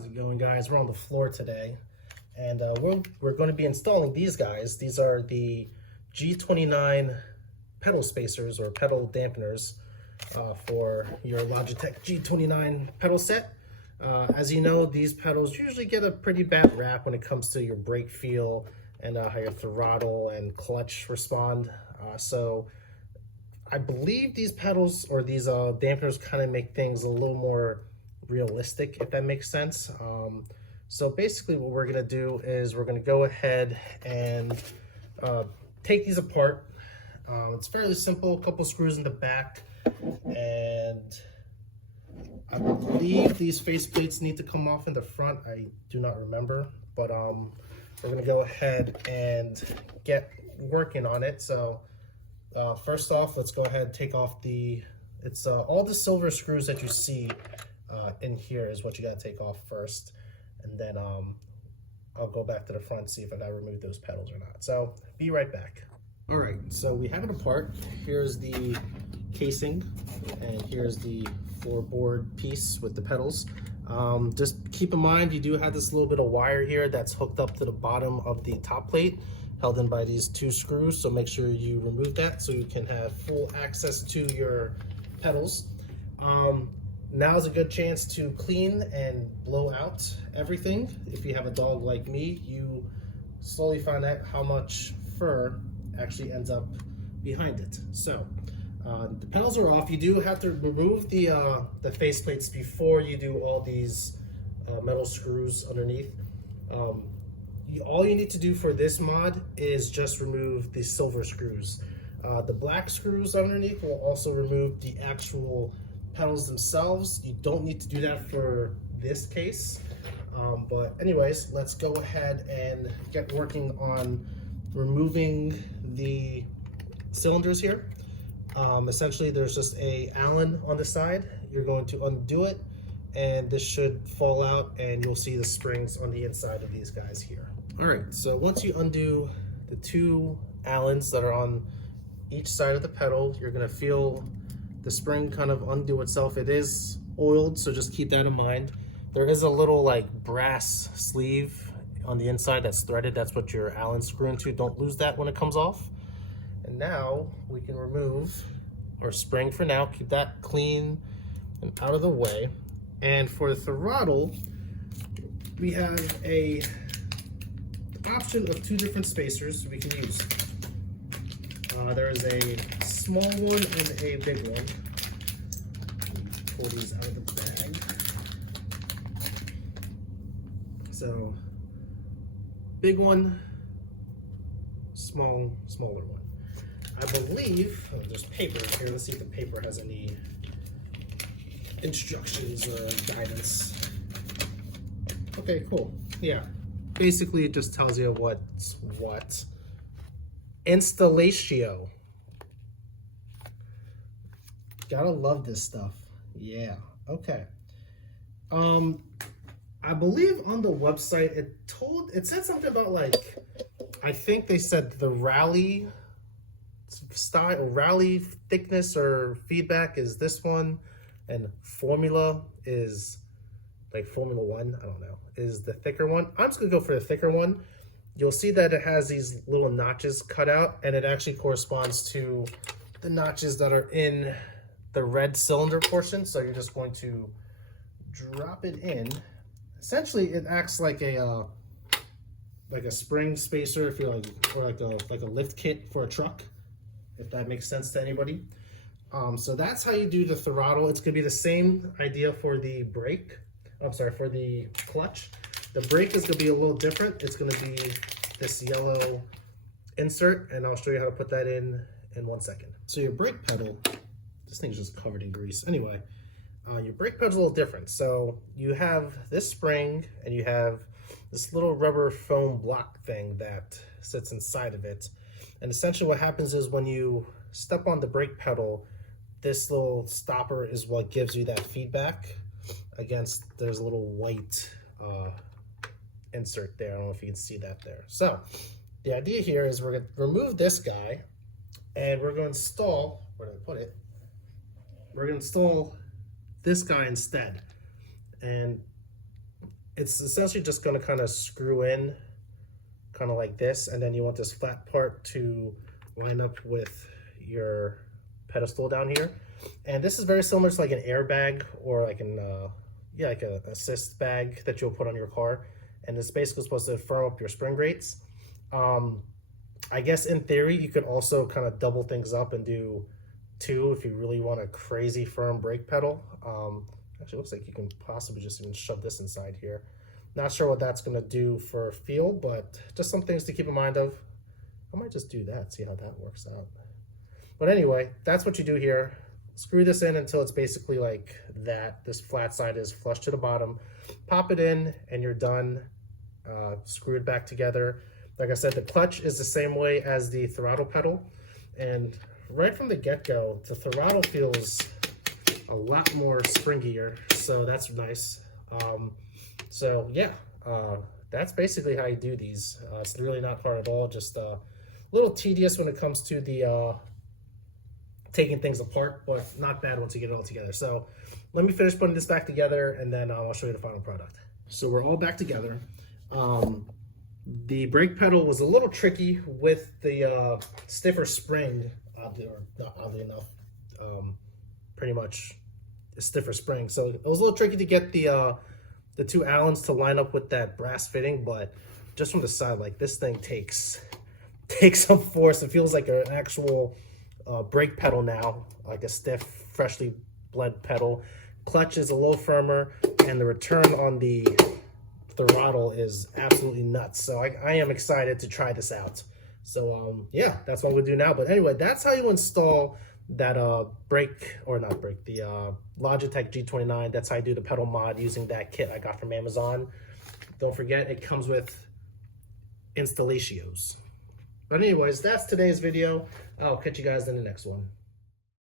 How's it going, guys? We're on the floor today, and we're going to be installing these guys. These are the G29 pedal spacers or pedal dampeners for your Logitech G29 pedal set. As you know, these pedals usually get a pretty bad rap when it comes to your brake feel and how your throttle and clutch respond. So I believe these pedals or these dampeners kind of make things a little more realistic, if that makes sense. So basically what we're gonna do is we're gonna go ahead and take these apart. It's fairly simple, a couple screws in the back, and I believe these face plates need to come off in the front. I do not remember, but we're gonna go ahead and get working on it. So first off, let's go ahead and take off all the silver screws that you see in here is what you got to take off first, and then I'll go back to the front, see if I got to remove those pedals or not. So be right back. All right, so we have it apart. Here's the casing, and here's the floorboard piece with the pedals. Just keep in mind, you do have this little bit of wire here that's hooked up to the bottom of the top plate, held in by these two screws. So make sure you remove that so you can have full access to your pedals. Now is a good chance to clean and blow out everything. If you have a dog like me, you slowly find out how much fur actually ends up behind it. So the pedals are off. You do have to remove the face plates before you do all these metal screws underneath. All you need to do for this mod is just remove the silver screws. The black screws underneath will also remove the actual pedals themselves. You don't need to do that for this case. But anyways, let's go ahead and get working on removing the cylinders here. Essentially, there's just a Allen on the side. You're going to undo it, and this should fall out, and you'll see the springs on the inside of these guys here. All right, so once you undo the two Allens that are on each side of the pedal, you're gonna feel the spring kind of undo itself. It is oiled, so just keep that in mind. There is a little like brass sleeve on the inside that's threaded. That's what your Allen screw into. Don't lose that when it comes off. And now we can remove our spring for now. Keep that clean and out of the way. And for the throttle, we have a option of two different spacers we can use. There is a small one and a big one. Pull these out of the bag. So, big one, smaller one. I believe there's paper here. Let's see if the paper has any instructions or guidance. Okay, cool. Yeah, basically it just tells you what's what. Instalatio. Gotta love this stuff. Yeah, okay. I believe on the website it said something about, like, I think they said the rally style, rally thickness or feedback is this one, and formula is like Formula One, I don't know, is the thicker one. I'm just gonna go for the thicker one. You'll see that it has these little notches cut out, and it actually corresponds to the notches that are in the red cylinder portion. So you're just going to drop it in. Essentially, it acts like a spring spacer, if you're or like a lift kit for a truck, if that makes sense to anybody. So that's how you do the throttle. It's gonna be the same idea for the brake. I'm sorry, for the clutch. The brake is gonna be a little different. It's gonna be this yellow insert, and I'll show you how to put that in 1 second. So your brake pedal, this thing's just covered in grease. Anyway, your brake pedal's a little different. So you have this spring, and you have this little rubber foam block thing that sits inside of it. And essentially what happens is when you step on the brake pedal, this little stopper is what gives you that feedback against, there's a little white insert there. I don't know if you can see that there. So the idea here is we're going to remove this guy, and we're going to install, where did I put it? We're going to install this guy instead. And it's essentially just going to kind of screw in kind of like this, and then you want this flat part to line up with your pedestal down here. And this is very similar to like an airbag or like an yeah, like a assist bag that you'll put on your car, and it's basically supposed to firm up your spring grates. I guess in theory you could also kind of double things up and do two if you really want a crazy firm brake pedal. Actually, it looks like you can possibly just even shove this inside here. Not sure what that's going to do for feel, but just some things to keep in mind of. I might just do that, see how that works out. But anyway, that's what you do here. Screw this in until it's basically like that. This flat side is flush to the bottom. Pop it in and you're done. Screw it back together. Like I said, the clutch is the same way as the throttle pedal. And right from the get-go, the throttle feels a lot more springier, so that's nice. So yeah, that's basically how you do these. It's really not hard at all, just a little tedious when it comes to the taking things apart, but not bad once you get it all together. So let me finish putting this back together, and then I'll show you the final product. So we're all back together. The brake pedal was a little tricky with the stiffer spring, oddly enough, pretty much a stiffer spring. So it was a little tricky to get the two Allens to line up with that brass fitting, but just from the side, like this thing takes some force. It feels like an actual brake pedal now, like a stiff, freshly bled pedal. Clutch is a little firmer, and the return on the throttle is absolutely nuts. So I am excited to try this out. So yeah, that's what we'll do now. But anyway, that's how you install that the Logitech G29. That's how I do the pedal mod using that kit I got from Amazon. Don't forget, it comes with installations. But anyways, that's today's video. I'll catch you guys in the next one.